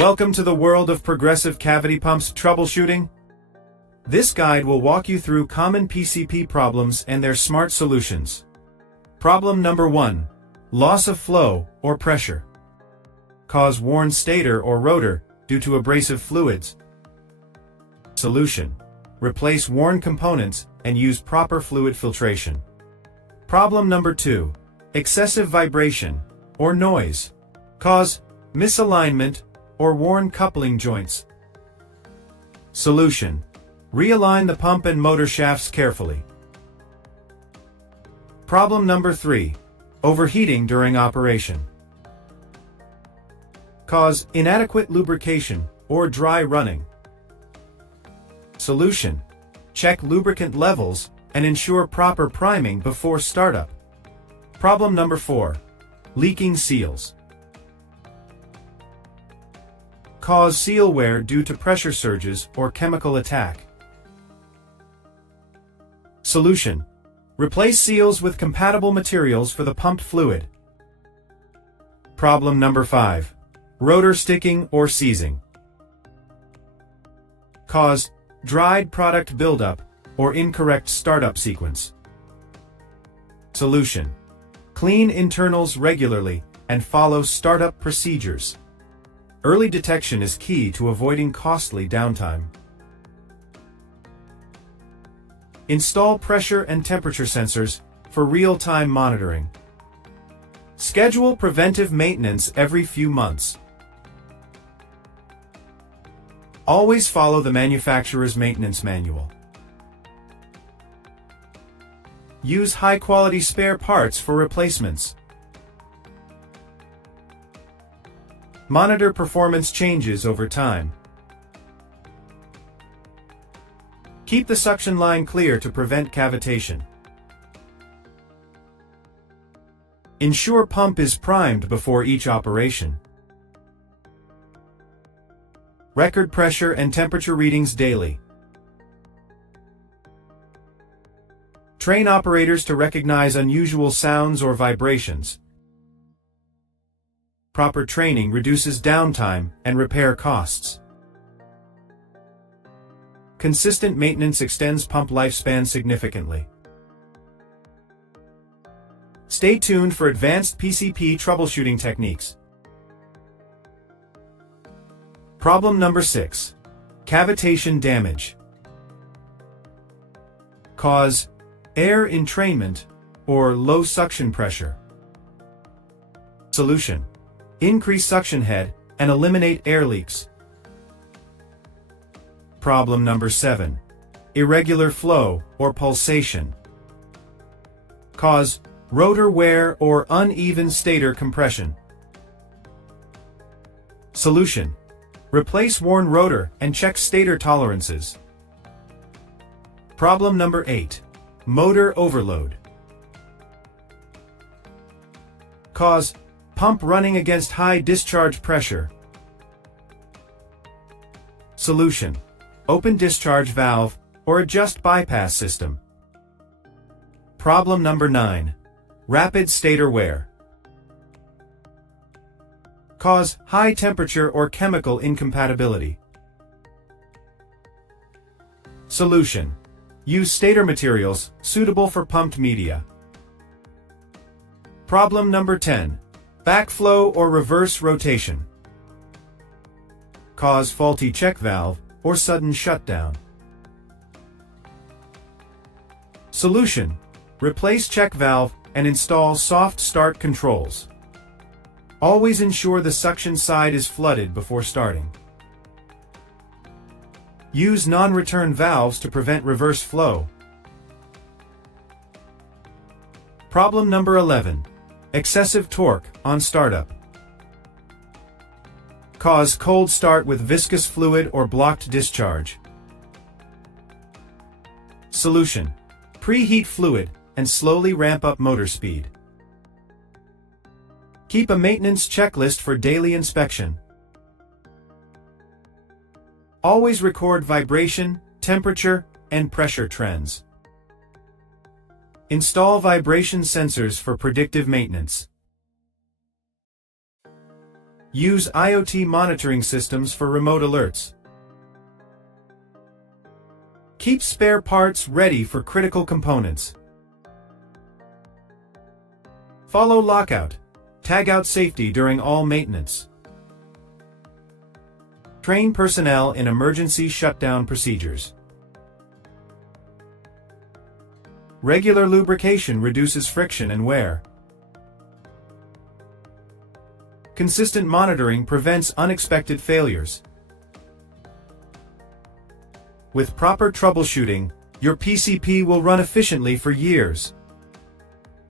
Welcome to the world of progressive cavity pumps troubleshooting. This guide will walk you through common PCP problems and their smart solutions. Problem number 1. Loss of flow or pressure. Cause worn stator or rotor due to abrasive fluids. Solution. Replace worn components and use proper fluid filtration. Problem number 2. Excessive vibration or noise. Cause misalignment or worn coupling joints. Solution. Realign the pump and motor shafts carefully. Problem number 3. Overheating during operation. Cause inadequate lubrication or dry running. Solution. Check lubricant levels and ensure proper priming before startup. Problem number 4. Leaking seals. Cause seal wear due to pressure surges or chemical attack. Solution. Replace seals with compatible materials for the pumped fluid. Problem number 5. Rotor sticking or seizing. Cause dried product buildup or incorrect startup sequence. Solution. Clean internals regularly and follow startup procedures. Early detection is key to avoiding costly downtime. Install pressure and temperature sensors for real-time monitoring. Schedule preventive maintenance every few months. Always follow the manufacturer's maintenance manual. Use high-quality spare parts for replacements. Monitor performance changes over time. Keep the suction line clear to prevent cavitation. Ensure pump is primed before each operation. Record pressure and temperature readings daily. Train operators to recognize unusual sounds or vibrations. Proper training reduces downtime and repair costs. Consistent maintenance extends pump lifespan significantly. Stay tuned for advanced PCP troubleshooting techniques. Problem number 6. Cavitation damage. Cause air entrainment or low suction pressure. Solution. Increase suction head and eliminate air leaks. Problem number 7. Irregular flow or pulsation. Cause rotor wear or uneven stator compression. Solution. Replace worn rotor and check stator tolerances. Problem number 8. Motor overload. Cause pump running against high discharge pressure. Solution. Open discharge valve or adjust bypass system. Problem number 9. Rapid stator wear. Cause high temperature or chemical incompatibility. Solution. Use stator materials suitable for pumped media. Problem number 10. Backflow or reverse rotation. Cause faulty check valve or sudden shutdown. Solution. Replace check valve and install soft start controls. Always ensure the suction side is flooded before starting. Use non-return valves to prevent reverse flow. Problem number 11. Excessive torque on startup. Cause cold start with viscous fluid or blocked discharge. Solution. Preheat fluid and slowly ramp up motor speed. Keep a maintenance checklist for daily inspection. Always record vibration, temperature, and pressure trends. Install vibration sensors for predictive maintenance. Use IoT monitoring systems for remote alerts. Keep spare parts ready for critical components. Follow lockout. Tag out safety during all maintenance. Train personnel in emergency shutdown procedures. Regular lubrication reduces friction and wear. Consistent monitoring prevents unexpected failures. With proper troubleshooting, your PCP will run efficiently for years.